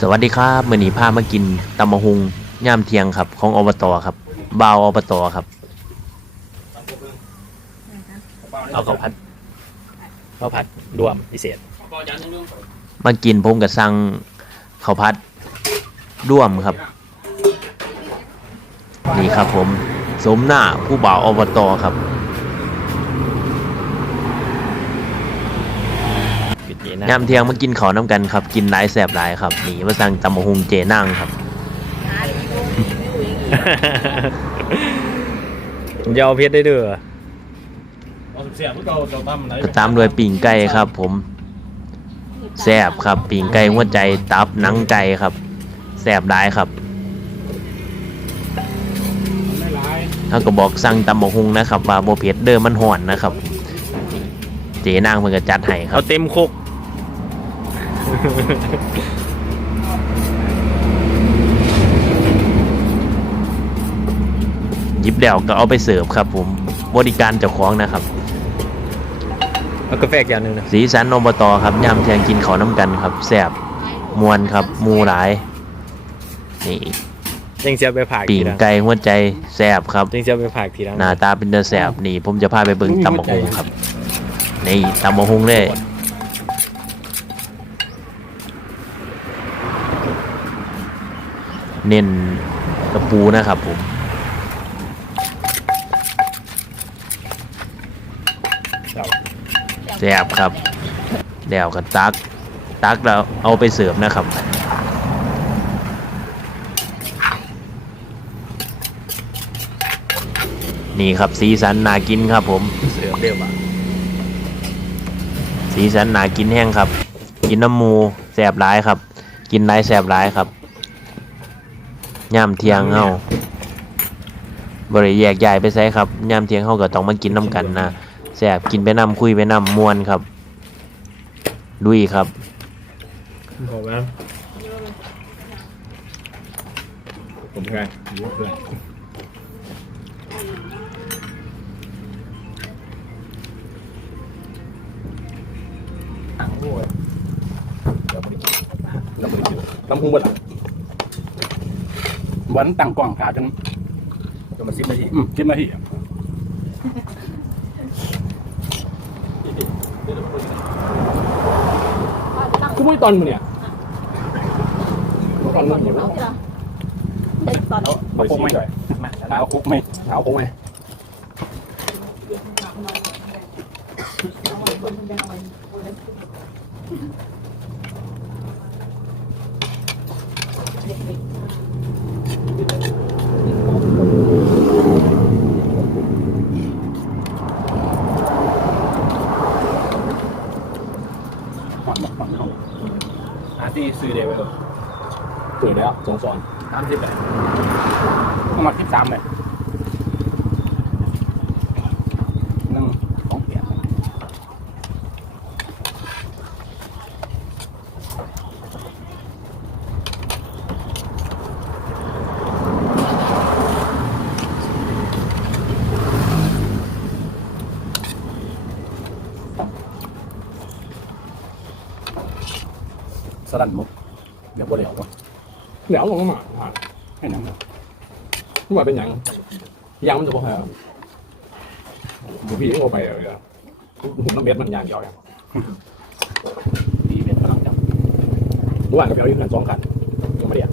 สวัสดีครับมื้อนี้พามากินตำมะฮุงย่ามเที่ยงครับ ของอบตครับบ่าวอบตครับ เอาข้าวผัดข้าวผัดรวมพิเศษ มากินผมกับสั่งข้าวผัดร่วมครับ นี่ครับผม สมหน้าผู้บ่าวอบตครับ ปิดเย็นนะย่ามเที่ยงมากินข้าวน้ำกันครับ กินหลายแสบหลายครับนี่มาสั่งตำมะฮุงเจนั่งครับอยาวเพชรได้เด้อเสียพวกเราเราทำอะไรก็ตามด้วยปิ่งไก่ครับ ผมแซบครับปิ่งไก่หัวใจตับหนังไก่ครับแซบหลายครับไม่ร้ายเขาก็บอกสั่งตำบกฮุงนะครับว่าโบเผ็ดเดิมมันห่อนนะครับ เจนางมันก็จัดให้ครัเอาบเต็มคกห ยิบเดี่ยวก็เอาไปเสิร์ฟครับผมบริการเจ้าของนะครับ เอากาแฟอีกอย่างหนึ่งนะสีสันอบตครับย่ำเที่ยงกินขอน้ำกันครับแซบมวนครับหมูหลาย นี่ยังเสียไปผากปิ่ทีงละไก่หัวใจแซบครับ ยังเสียไปผากทีละหน้าตาเป็นเดอแซบนี่ ผมจะพาไปเบิ่งตำบกฮุงครับ นี่ตำบกฮุงเลย เน้นกระปูนะครับผมแซ่บครับแล้วก็ตัก ตักแล้วเอาไปเสิร์ฟนะครับนี่ครับสีสันนากินครับผมเสือเร็วอะสีสันนากินแห้งครับ กินน้ำหมูแสบร้ายครับ กินไรแสบร้ายครับ ย่ำเทียงเฮาบริแยกย้ายไปใส่ครับย่ำเทียงเฮาก็ต้องมากินน้ำกันนะแสบกินไปน้ำคุยไปน้ำมวนครับดุยครับบอกว่าผมไงถังโอ้ยเราไม่ได้กินเราไม่ได้กินลำพุงบนหลัง วันตั้งกล่องขาจนจะมาซิมนาทีอืมกินมาที่กูไม่ตอนมึงเนี่ยตอนมึงอยู่เด็กตอนเอาคุกไหมเอาคุกไหมเอาคุกไหมหอนหอนเขา อาที่ซื้อเดียวไปเลย ตื่นแล้วสองสอนสามสิบแปดประมาณสิบสามเลยนั่งสองเปียกสลัดมุกเดี๋ยวบ่เดี๋ยววะ เดี๋ยวลงมาอ่าให้น้ำนะที่ว่าเป็นหยังยังมันจะบ่แพ้บุพี่เอาไปเลยอะหุ่นน้ำเม็ดมันยางย่อยอะดีเม็ดพลังจับเมื่อวานกับพี่เอาอยู่กันสองกันยังไม่ได้อะ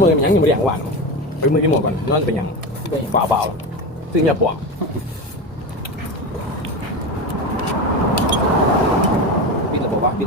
มือมันยังยังไม่ได้อย่างหวานไปมือที่หมดก่อนนั่นเป็นหยังฝาเปล่าซึ่งอย่าปวกพี่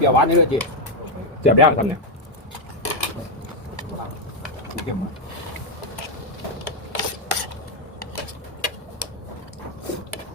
เปรี้ยวหวานนี่ด้วยจีเสียบย่างทำเนี่ยเข้ม